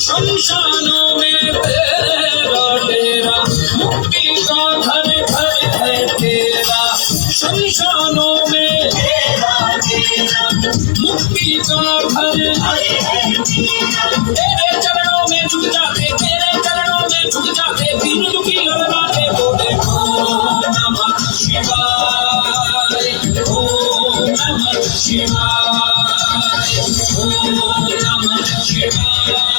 शमशानों में तेरा डेरा, मुक्ति का घर घर है तेरा। शमशानों में तेरा डेरा, मुक्ति का घर घर है तेरा। तेरे चरणों में झुक जाते, तेरे चरणों में झुक जाते, दीन दुखी लड़ाते बोले ओम नमः शिवाय, ओम नमः शिवाय, ओम नमः शिवाय।